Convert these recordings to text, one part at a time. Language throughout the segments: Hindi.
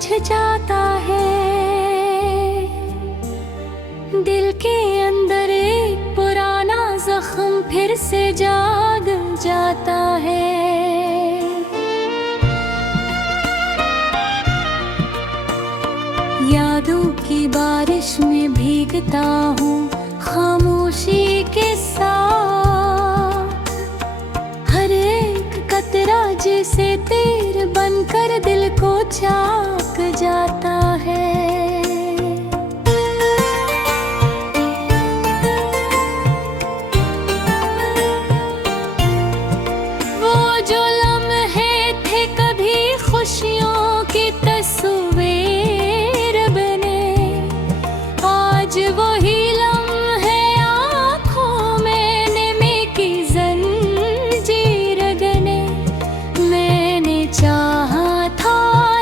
बुझ जाता है। दिल के अंदर एक पुराना जख्म फिर से जाग जाता है। यादों की बारिश में भीगता हूँ खामोशी के साथ। हर एक कतरा जैसे तीर बनकर दिल को चाक जाता है। वो जो लम्हे थे कभी खुशियों की तस्वीर बने, आज वही लम्हे आँखों में निमी की जंजीर गने। मैंने चाहा था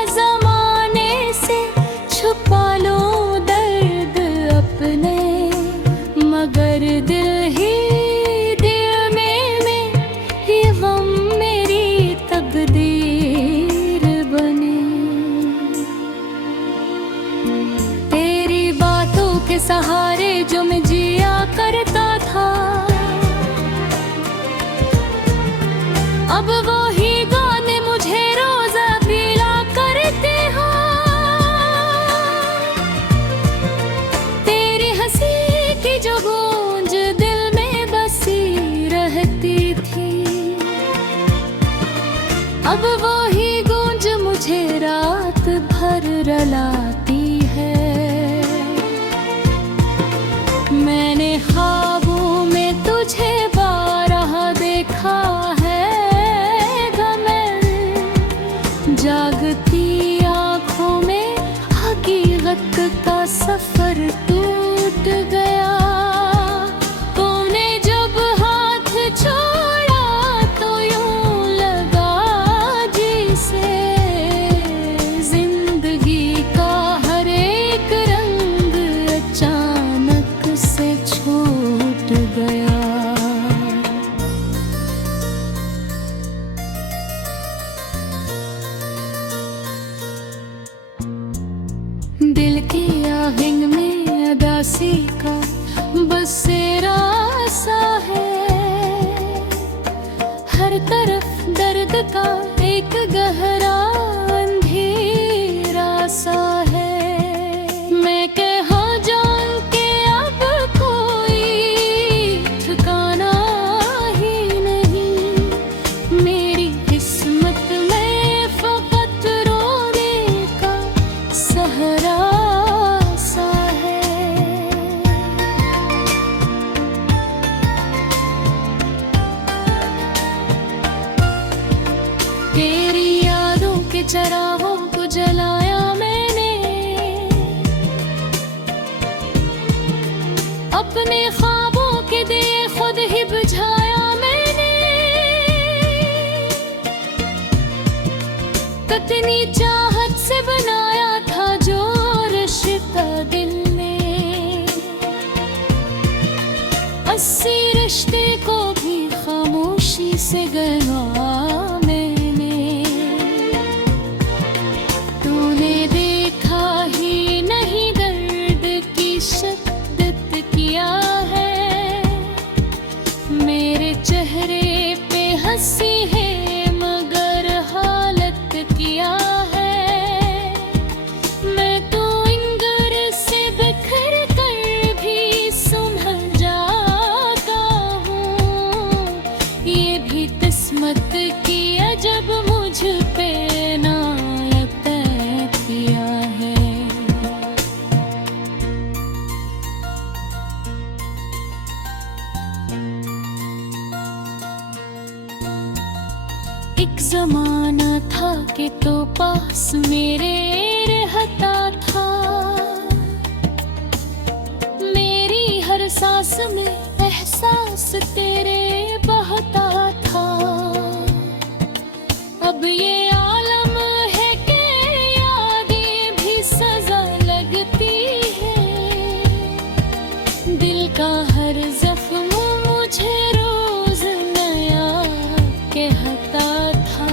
ज़माने से छुपा लूं दर्द अपने, मगर दिल ही दिल में ये गम मेरी तकदीर बने। तेरी बातों के सहारे जो मैं जिया करता था, अब वो ही गाने मुझे रोज पीला करते हो। तेरी हंसी की जो गूंज दिल में बसी रहती थी, अब वो ही गूंज मुझे रात भर रुलाती है। मैंने ख्वाबों में तुझे बारह देखा है गमन, जागती आँखों में हकीकत का सफर टूट गया। तूने जब हाथ छोड़ा तो यूं लगा जैसे जिंदगी का हर एक रंग अचानक से छूट गया। दिल की आहंग में अदासी का बसेरा सा है। हर तरफ दर्द का एक गहरा अंधेरा सा है। मैं कहाँ जाऊं कि अब कोई ठिकाना ही नहीं। मेरी किस्मत में फकत रोने का सहरा सा है। तेरी यादों के चरागों को जलाया मैंने, अपने ख्वाबों के दिए खुद ही बुझाया मैंने। कितनी चाहत से बनाया था जो रिश्ता दिल ने, 80 रिश्ते को भी खामोशी से गवा मैंने। तूने देखा ही नहीं दर्द की शिद्दत किया है। मेरे चेहरे पे हंसी है मगर हालत किया है। मैं तो इंगर से बिखर कर भी संभल जाता हूँ। ये भी किस्मत की अजब मुझ पे नायत किया है। एक जमाना था कि तो पास मेरे रहता था। मेरी हर सांस में एहसास तेरे बहता था। अब ये आलम है कि यादें भी सजा लगती है। दिल का हर जख्म मुझे रोज नया कहता था।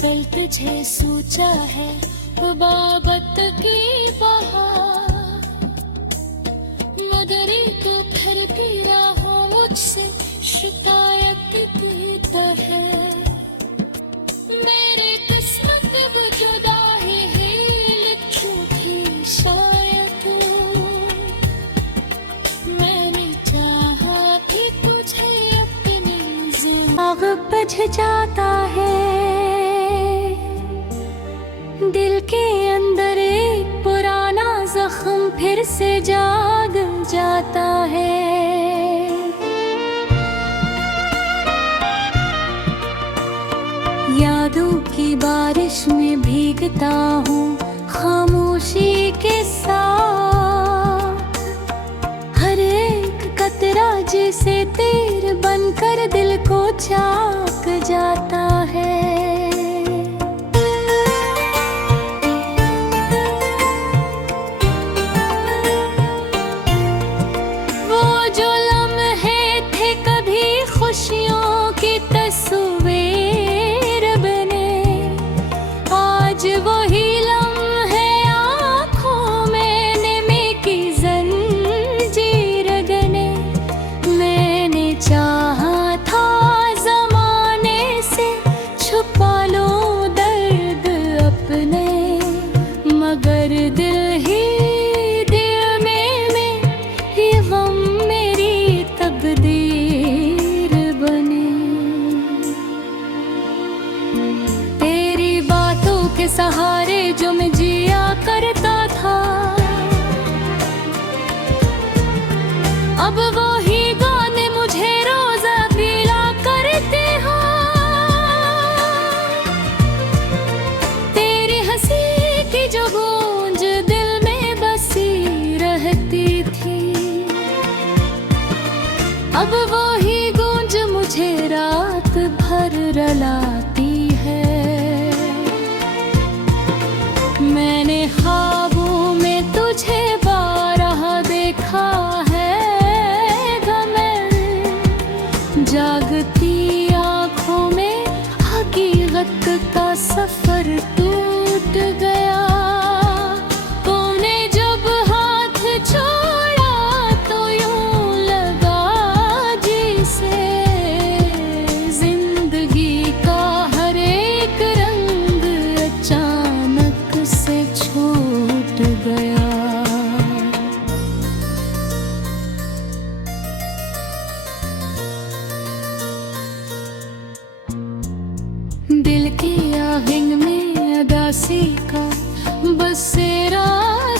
कल तुझे सोचा है बाबत की बहार, मदरी तो फिरती राहों मुझसे शिकायत की तरह। मेरी किस्मत अब जुदा ही लिखी थी शायद, मैंने चाहा भी तुझे अपनी आग बज जाता है, दिल के अंदर एक पुराना जख्म फिर से जाग जाता है। यादों की बारिश में भीगता हूँ खामोशी के साथ, हर एक कतरा जैसे तीर बनकर दिल को चाक जाता है। खुशियों की तस्वीर बने, आज वही लम्हे आँखों में निमी की जंजीर गने। मैंने चाहा था ज़माने से छुपा लूं दर्द अपने, मगर दिल ही दिल में ये गम मेरी तकदीर। तेरी बातों के सहारे जो मैं जिया करता था, अब वो ही गाने मुझे रोज़ पीला करते हो। तेरी हंसी की जो गूंज दिल में बसी रहती थी, अब वो ही गूंज मुझे रात भर रुलाती है। मैंने ख्वाबों में तुझे बारह देखा है गमन, जागती आँखों में हकीकत का सफर टूट गया। तूने जब हाथ छोड़ा तो यूं लगा जैसे जिंदगी का हर एक रंग अचानक से छूट गया। दिल की आहंग में अदासी का बसेरा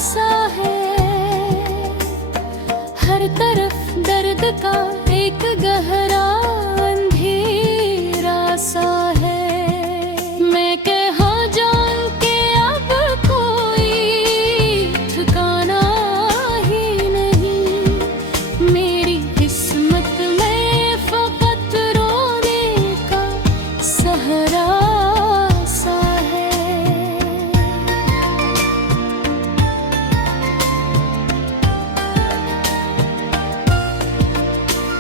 सा है, हर तरफ दर्द का एक गहरा अंधेरा सा है। मैं कहाँ जाऊं कि अब कोई ठिकाना ही नहीं, मेरी किस्मत में फकत रोने का सहारा सा है।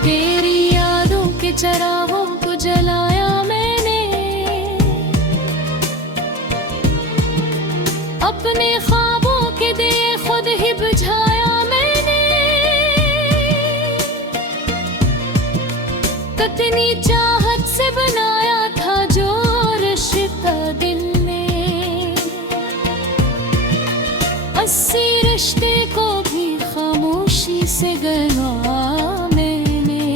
तेरी यादों के चरागों को जलाया मैंने, अपने ख्वाबों के दिए खुद ही बुझाया मैंने। कितनी चाहत से बनाया था जो रिश्ता दिल ने, 80 रिश्ते को भी खामोशी से गवा मैंने।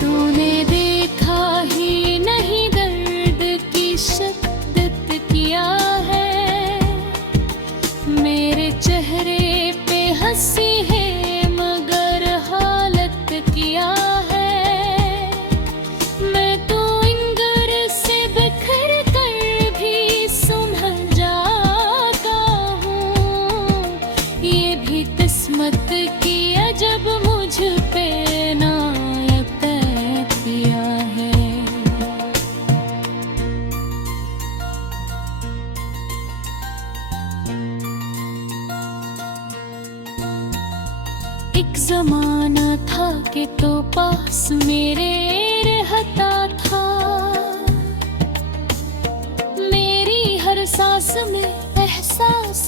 तूने देखा ही नहीं दर्द की शिद्दत किया है, मेरे चेहरे पे हंसी है मगर हालत किया है। मैं तो इंगर से बिखर कर भी संभल जाता हूँ, ये भी किस्मत की अजब मुझ पे नायत किया है। एक जमाना था कि तो पास मेरे रहता था,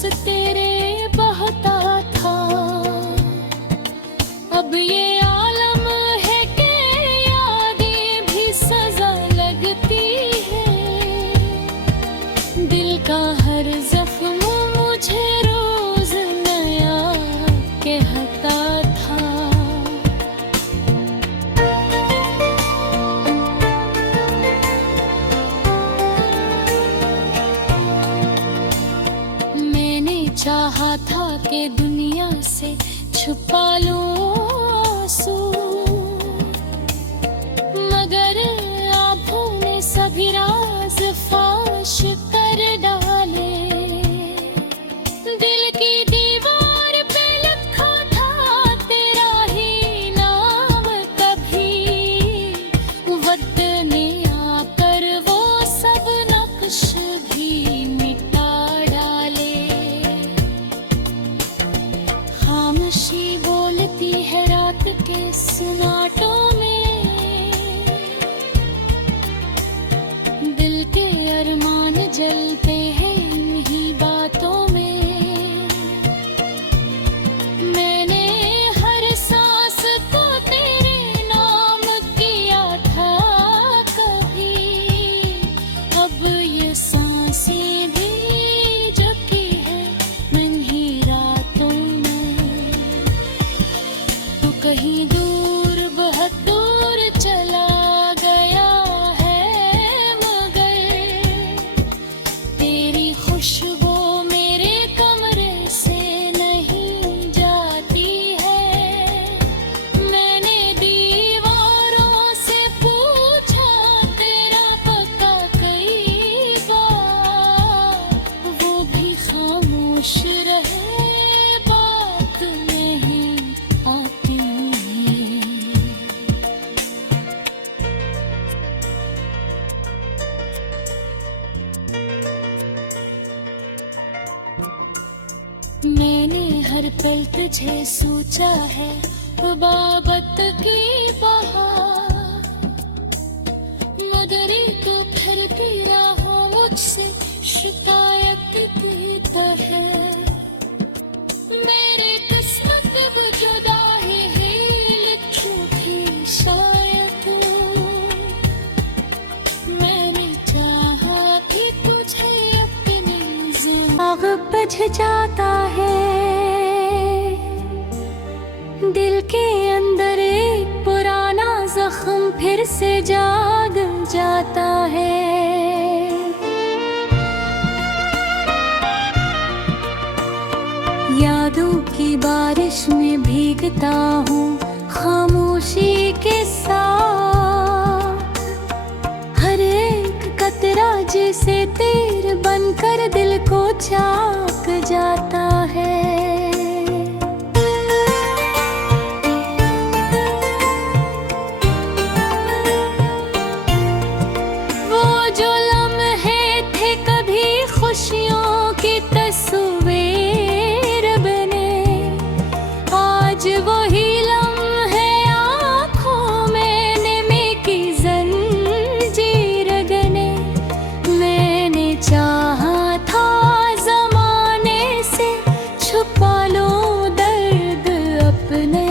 बस तेरे बहता था। अब ये आलम है कि यादें भी सजा लगती है। दिल का हर जख्म मुझे रोज नया कहता था। मैंने चाहा था कि दुनिया से छुपा लूं आंसू, मगर आँखों ने सभी राज फाश कर डाले। दिल की दीवार पे लिखा था तेरा ही नाम, कभी वक्त ने आकर वो सब नक्श भी मिटा डाले। खामोशी बोलती है रात के सन्नाटों में, दिल के अरमान जलते हैं इन्हीं बातों में। मैंने हर सांस को तेरे नाम किया था कभी, अब ये सांसें भी झुकी है इन्हीं रातों में। तू कहीं दूर बहुत दूर चला गया है, मगर तेरी खुशबू मेरे कमरे से नहीं जाती है। मैंने दीवारों से पूछा तेरा पता कई बार, वो भी खामोश रहे, बात नहीं आती है। मैंने हर पल तुझे सोचा है बाबत की बहार, मदरी तो फिरती राहों मुझसे शिकायत की तरह। मेरी किस्मत अब जुदा ही लिखी थी शायद, मैंने चाहा भी तुझे अपनी आग बज जाता है। दिल के अंदर एक पुराना जख्म फिर से जाग जाता है। यादों की बारिश में भीगता हूँ खामोशी के साथ, हर एक कतरा जैसे तीर बनकर दिल को चाक जाता है। वो जो लम्हे थे कभी खुशियों की तस्वीर बने, आज वही लम्हे आँखों में निमी की जंजीर गने। मैंने चाहा था ज़माने से छुपा लूं दर्द अपने,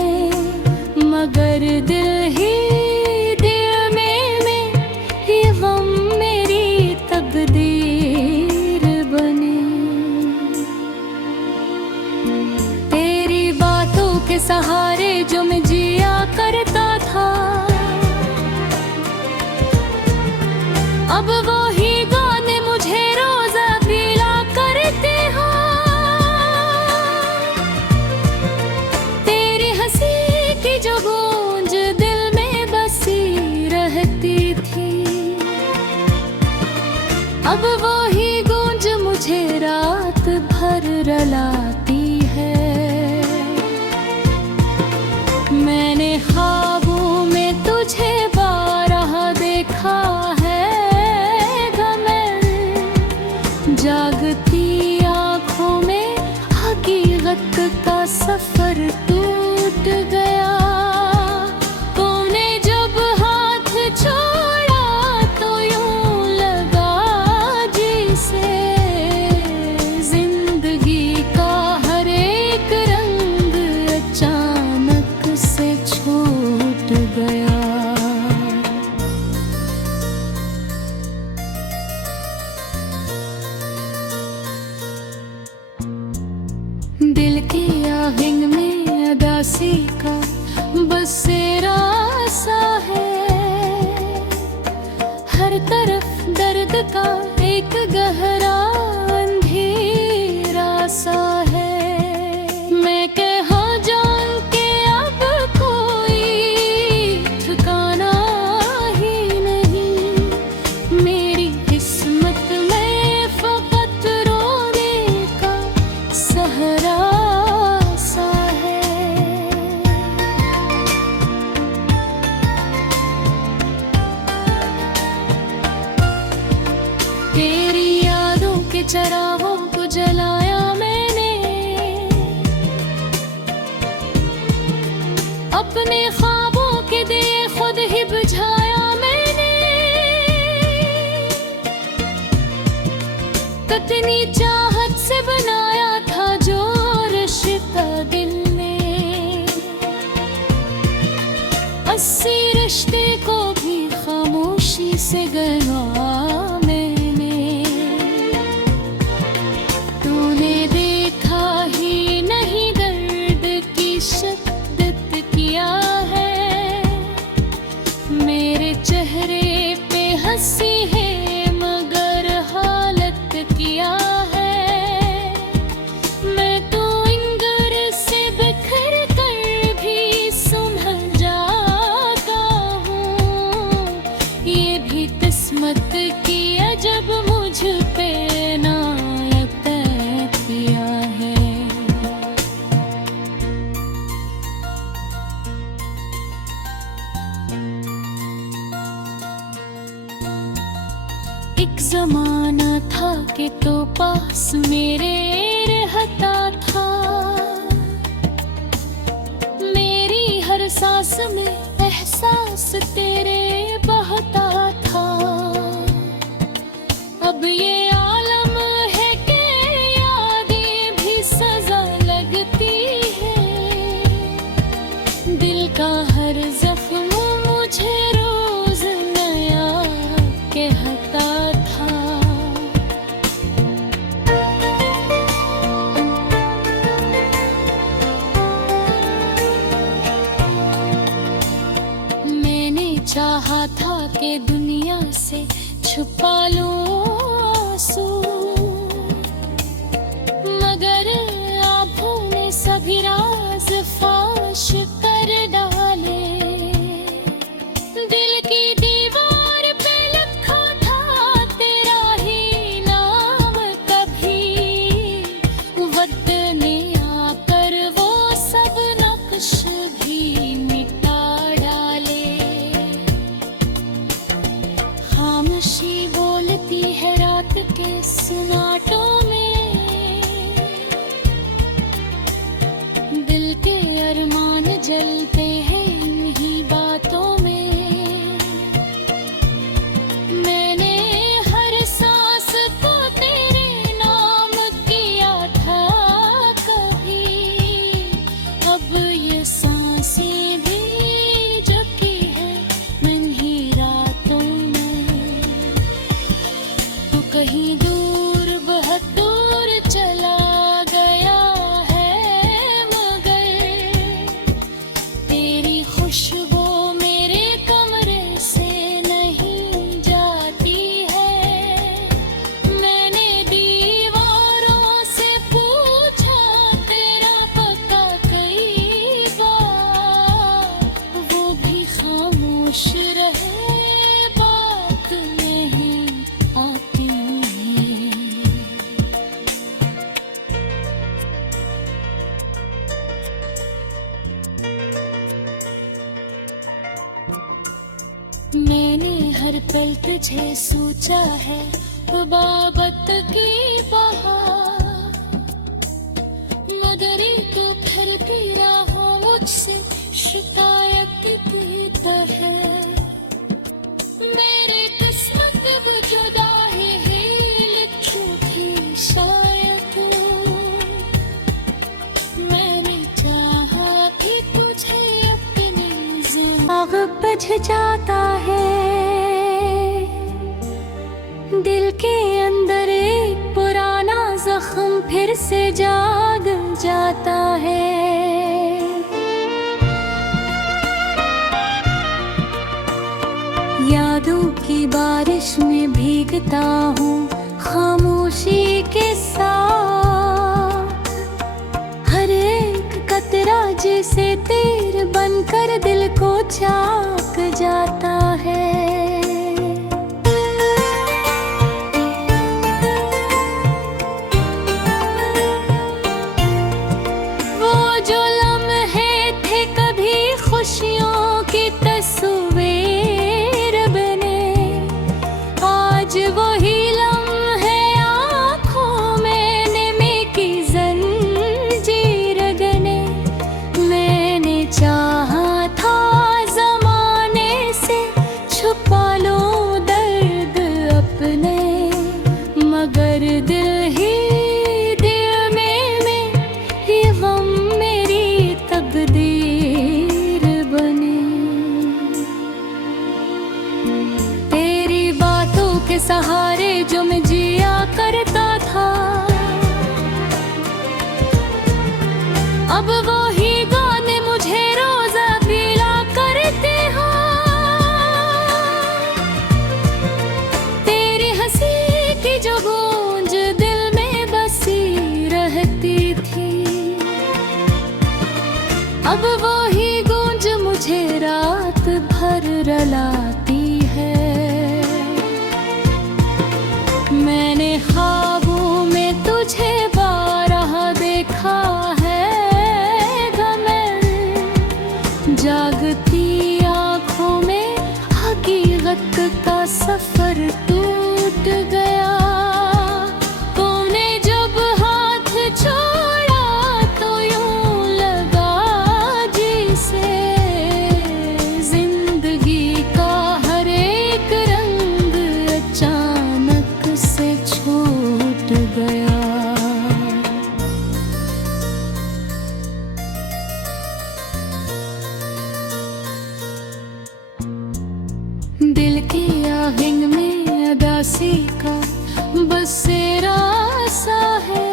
मगर दिल ही दिल में ये गम मेरी तकदीर बने। तेरी बातों के सहारे जो मैं जिया करता था, अब वो ही गाने मुझे रोज़ पिला करते हो। तेरी हंसी की जो गूंज दिल में बसी रहती थी, अब वो ही गूंज मुझे रात भर रुलाती है। मैंने ख्वाबों में तुझे बारह देखा है गमन, जागती आँखों में हकीकत का सफर टूट गया। तूने जब हाथ छोड़ा तो यूं लगा जैसे जिंदगी दिल की आहंग में अदासी का बसेरा सा है। हर तरफ दर्द का एक गहरा अंधेरा सा है। मैं कहाँ जाऊं कि अब कोई ठिकाना ही नहीं। मेरी किस्मत में फकत रोने का सहारा सा है। तेरी यादों के चरागों को जलाया मैंने, अपने ख्वाबों के दिए खुद ही बुझाया मैंने। कितनी चाहत से बनाया था जो रिश्ता दिल ने, 80 रिश्ते को भी खामोशी से गवा मैंने। तूने देखा ही नहीं दर्द की शिद्दत किया है। मेरे चेहरे पे हंसी है मगर हालत किया है। मैं तो इंगर से बिखर कर भी संभल जाता हूँ। ये भी किस्मत की अजब मुझ पे नायत किया है। एक जमाना था कि तो पास मेरे रहता था। मेरी हर सांस में एहसास तेरे बहता था। अब ये आलम है कि यादें भी सजा लगती है। दिल का हर जख्म मुझे रोज नया कहता था। मैंने चाहा था कि दुनिया से छुपा लूं आंसू, मगर आँखों ने सभी राज फाश कर डाले। दिल की दीवार पे लिखा था तेरा ही नाम, कभी वक्त ने आकर वो सब नक्श भी मिटा डाले। खामोशी बोलती है रात के सन्नाटों में, दिल के अरमान जलते हैं इन्हीं बातों में। मैंने हर सांस को तेरे नाम किया था कभी। अब ये सांसें भी झुकी है इन्हीं रातों में। तो कहीं दूर बहुत दूर चला गया है, मगर तेरी खुशबू मेरे कमरे से नहीं जाती है। मैंने दीवारों से पूछा तेरा पता कई बार, वो भी खामोश रहे, बात नहीं आती है। मैंने हर पल तुझे सोचा है बाबत की बहार, मगर तू फिरती राहों मुझसे शिकायत की तरह। मेरे किस्मत अब जुदा है लिखी थी शायद। मैंने चाहा भी तुझे अपनी आग बज जाता है। दिल के अंदर एक पुराना जख्म फिर से जाग जाता है। यादों की बारिश में भीगता हूँ खामोशी के साथ। हर एक कतरा जैसे तीर बनकर दिल को चाक जाता है। वो जो लम्हे थे कभी खुशियों की तस्वीर बने, आज वही लम्हे आँखों में निमी की जंजीर गने। मैंने चाहा था ज़माने से छुपा लूं दर्द अपने, मगर दिल ही दिल में ये गम मेरी तकदीर बने। तेरी बातों के सहारे जो मैं जिया करता था, अब वो ही गाने मुझे रोज पीला करते हैं। तेरी हंसी की जो गूंज दिल में बसी रहती थी, अब वो ही गूंज मुझे रात भर रुलाती है। मैंने ख्वाबों में तुझे बारह देखा है गमन, जागती आँखों में हकीकत का सफर टूट गया। तूने जब हाथ छोड़ा तो यूं लगा जैसे जिंदगी का हर एक रंग अचानक से छूट गया। दिल की आहंग में अदासी का बसेरा सा है,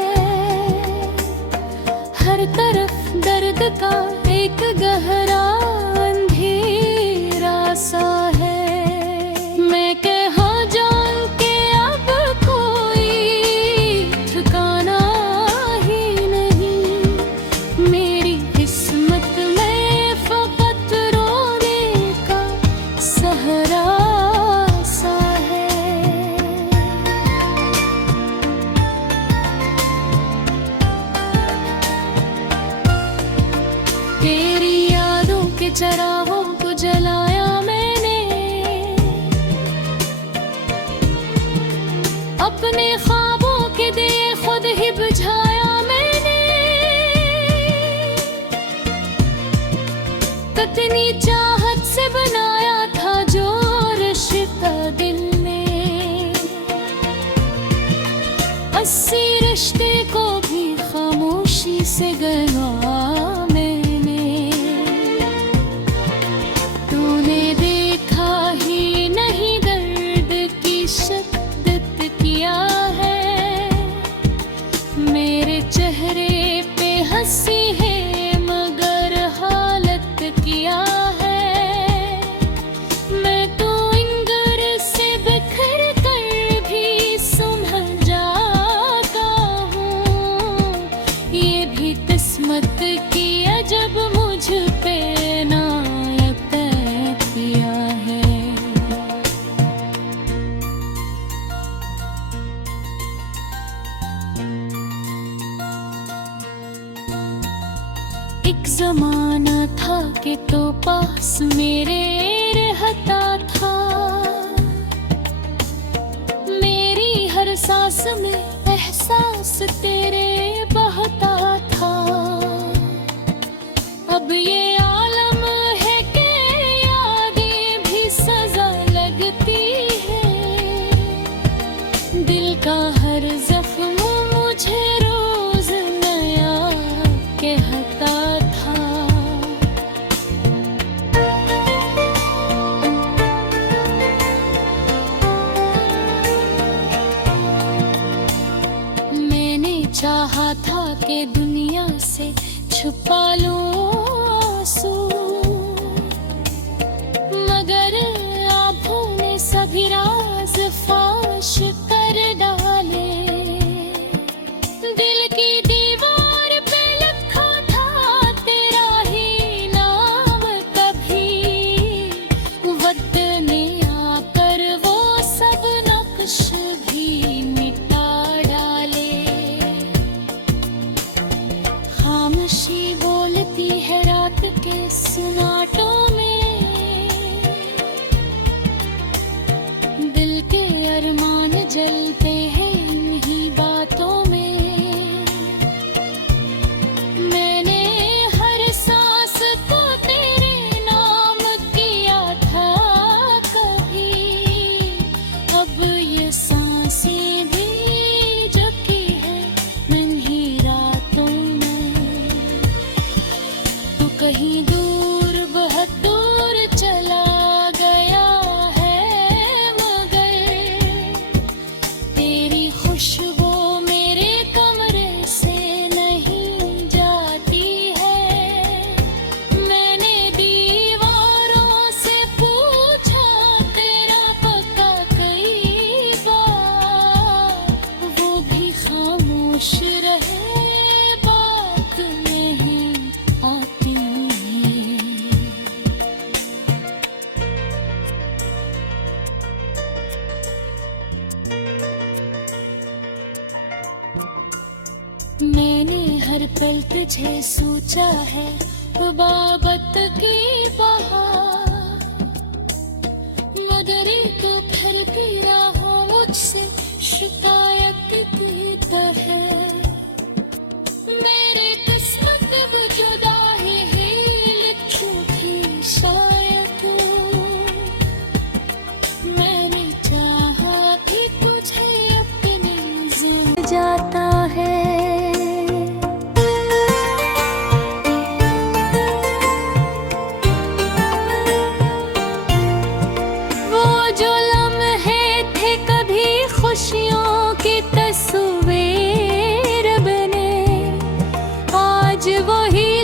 हर तरफ दर्द का एक गहरा अंधेरा सा है। मैं कहाँ जाऊं कि अब कोई ठिकाना ही नहीं, मेरी किस्मत में फकत रोने का सहरा सा है। तेरी यादों के चरागों को जलाया मैंने, अपने ख्वाबों के दिए खुद ही बुझाया मैंने। कितनी चाहत से बनाया था जो रिश्ता दिल ने, 80 रिश्ते को भी खामोशी से गवा मैंने। तूने देखा ही नहीं दर्द की शिद्दत किया है, मेरे चेहरे पे हंसी है मगर हालत किया है। मैं तो इंगर से बिखर कर भी संभल जाता हूँ, ये भी किस्मत की अजब मुझ पे नायत किया है। एक जमाना था कि तो पास मेरे रहता था, मेरी हर सांस में एहसास तेरे बहता था। अब ये आलम है कि यादें भी सजा लगती है, दिल का हर जख्म मुझे रोज नया कहता था। मैंने चाहा दुनिया से छुपा लूं आंसू, मगर आँखों ने सभी राज फाश कर डाले। दिल की दीवार पे लिखा था तेरा ही नाम, कभी वक्त ने आकर वो सब नक्श भी मिटा डाले। खामोशी बोलती है रात के सुनाटों में, दिल के अरमान जलते हैं इन्हीं बातों में। मैंने हर सांस को तेरे नाम किया था कभी, अब ये सांसें भी जो की है इन्हीं रातों में। तू कहीं दूर बहुत दूर चला गया है, मगर तेरी खुशबू मेरे कमरे से नहीं जाती है। मैंने दीवारों से पूछा तेरा पता कई बार, वो भी खामोश रहे, बात नहीं आती है। मैंने हर पल तुझे सोचा है बाबत की बहार, मदरी तो फिरती राहों मुझसे शिकायत की तरह। मेरे किस्मत अब जुदा ही लिखी थी शायद, मैंने चाहा भी तुझे अपनी ज़िंदगी जाता है। वो जो लम्हे थे कभी खुशियों की तस्वीर बने, आज वही